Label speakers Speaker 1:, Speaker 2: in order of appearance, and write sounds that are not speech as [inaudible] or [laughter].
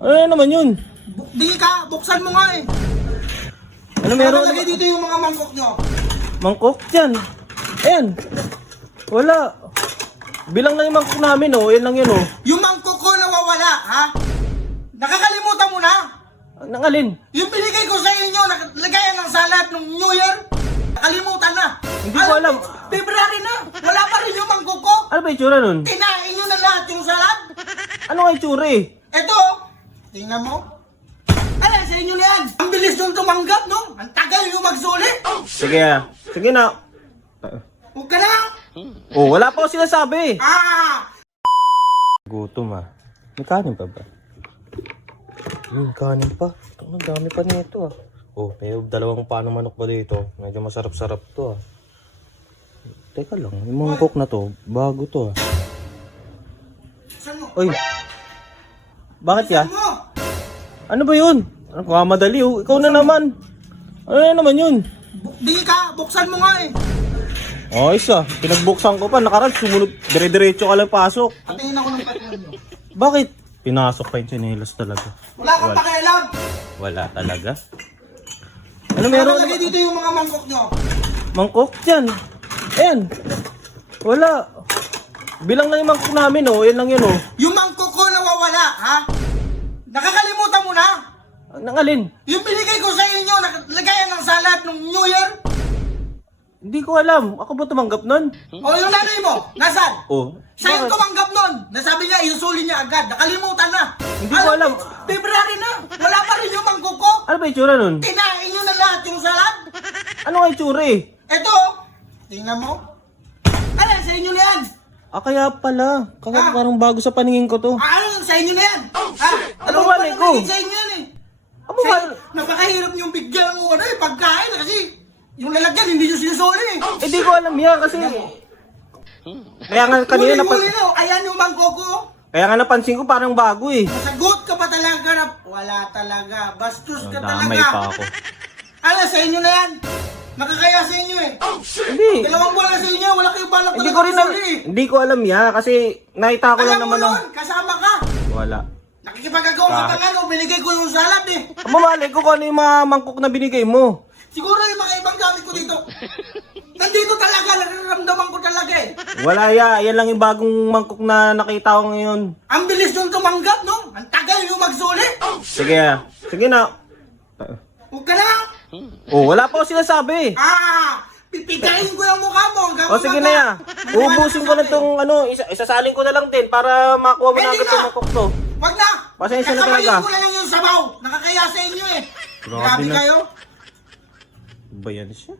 Speaker 1: Ano na naman yun?
Speaker 2: Bu- Di ka, buksan mo nga eh.
Speaker 1: Ano meron?
Speaker 2: Nakalagay dito yung mga mangkok nyo.
Speaker 1: Mangkok dyan. Ayan. Wala. Bilang lang yung mangkok namin oh. Yan lang yun oh.
Speaker 2: Yung mangkok ko nawawala, ha? Nakakalimutan mo na.
Speaker 1: Nang alin?
Speaker 2: Yung binigay ko sa inyo, nakalagayan ng salad ng New Year. Nakalimutan na.
Speaker 1: Hindi ko alam.
Speaker 2: February na. Wala pa rin yung mangkok ko.
Speaker 1: Ano ba yung tsura nun?
Speaker 2: Kinain nyo na lahat yung salad.
Speaker 1: Ano nga yung tsura eh?
Speaker 2: Eto, tingnan mo. Ano, sa inyo na yan. Ang bilis nung tumanggap, no? Ang tagal nyo magsuli.
Speaker 1: Sige ah. Sige na.
Speaker 2: Huwag ka na.
Speaker 1: Oh, wala pa ako sinasabi.
Speaker 2: Ah!
Speaker 1: Gutom ah. May kanin pa ba? Hmm, kanin pa. Ang dami pa nito ah. Oh, may dalawang paano manok pa dito. Medyo masarap-sarap to ah. Teka lang, yung mangkok na to, bago to ah.
Speaker 2: Saan mo?
Speaker 1: Uy! Bakit ya?
Speaker 2: Saan mo?
Speaker 1: Ano ba yun? Ano ka madali oh? Ikaw na naman. Ano na naman yun?
Speaker 2: Bu- Di ka, buksan mo nga eh.
Speaker 1: Ayos ah. Pinagbuksan ko pa. Nakaraan, sumunod. Dire-diretso ka lang pasok.
Speaker 2: Patingin ako ng patingin nyo.
Speaker 1: Bakit? Pinasok pa yung chinelas talaga.
Speaker 2: Wala kang
Speaker 1: Wala.
Speaker 2: pakialam.
Speaker 1: Wala talaga. Ano meron?
Speaker 2: Nakalagay dito yung mga mangkok nyo.
Speaker 1: Mangkok dyan. Ayan. Wala. Bilang lang yung mangkok namin oh. Yan lang yun oh.
Speaker 2: Yung mangkok ko nawawala, ha? Nakakalimutan mo na.
Speaker 1: Nang alin?
Speaker 2: Yung binigay ko sa inyo, nakalagayan ng salad ng New Year.
Speaker 1: Hindi ko alam. Ako ba tumanggap nun?
Speaker 2: O yung nanay mo, nasan?
Speaker 1: Oh.
Speaker 2: Siya yung tumanggap nun. Nasabi niya, isusuli niya agad. Nakalimutan na.
Speaker 1: Hindi ko alam.
Speaker 2: February na. Wala pa rin yung mangkok ko.
Speaker 1: Ano ba yung tsura nun?
Speaker 2: Kinain nyo na lahat yung salad.
Speaker 1: Ano nga yung tsura eh?
Speaker 2: Eto, tingnan mo. Ano, sa inyo na yan.
Speaker 1: Ah, kaya pala. Kaya
Speaker 2: Ah.
Speaker 1: parang bago sa paningin ko to.
Speaker 2: Ah, sa inyo na yan. Ha?
Speaker 1: Ano
Speaker 2: ba naman
Speaker 1: ko?
Speaker 2: Sa inyo yan eh.
Speaker 1: Ano ba?
Speaker 2: napakahirap yung bigyan mo ano eh, pagkain kasi yung lalagyan hindi nyo sinusuli eh.
Speaker 1: Eh, di ko alam yan kasi... Kaya nga kanina napan...
Speaker 2: na, ayan yung mangkok ko.
Speaker 1: Kaya nga napansin ko parang bago eh.
Speaker 2: Masagot ka pa talaga na wala talaga. Bastos ka
Speaker 1: Damay
Speaker 2: talaga.
Speaker 1: pa ako. [laughs]
Speaker 2: Ano, sa inyo na yan. Nakakaya sa inyo eh.
Speaker 1: Hindi.
Speaker 2: Dalawang buwan na sa inyo, wala kayong balak
Speaker 1: Hindi
Speaker 2: talaga
Speaker 1: ko rin
Speaker 2: eh.
Speaker 1: Hindi ko alam yan kasi nakita ko lang
Speaker 2: Alam mo
Speaker 1: naman
Speaker 2: nun.
Speaker 1: Wala.
Speaker 2: Nakikipagagawa ka pa nga binigay ko yung salad eh.
Speaker 1: Mamali ko kung ano yung mga mangkok na binigay mo.
Speaker 2: Siguro yung mga ibang gamit ko dito. Nandito talaga, nararamdaman ko talaga eh.
Speaker 1: Wala ya. Yan lang yung bagong mangkok na nakita ko ngayon.
Speaker 2: Ang bilis nung tumanggap, no? Ang tagal nyo magsuli.
Speaker 1: Sige ah. Sige na.
Speaker 2: Huwag ka na.
Speaker 1: Oh, wala pa ako sinasabi.
Speaker 2: Ah! Pipigayin ko yung mukha mo. hanggang
Speaker 1: O sige na
Speaker 2: umaga.
Speaker 1: ya. Uubusin ko na tong ano, isa, isasalin ko na lang din para makuha mo na
Speaker 2: Hindi
Speaker 1: agad
Speaker 2: na.
Speaker 1: yung mangkok to.
Speaker 2: Wag na!
Speaker 1: Pasensya na
Speaker 2: Kasabayin
Speaker 1: talaga.
Speaker 2: ko na lang yung sabaw. Nakakaya sa inyo eh.
Speaker 1: Grabe
Speaker 2: Grabe
Speaker 1: na.
Speaker 2: kayo.
Speaker 1: Ba yan siya?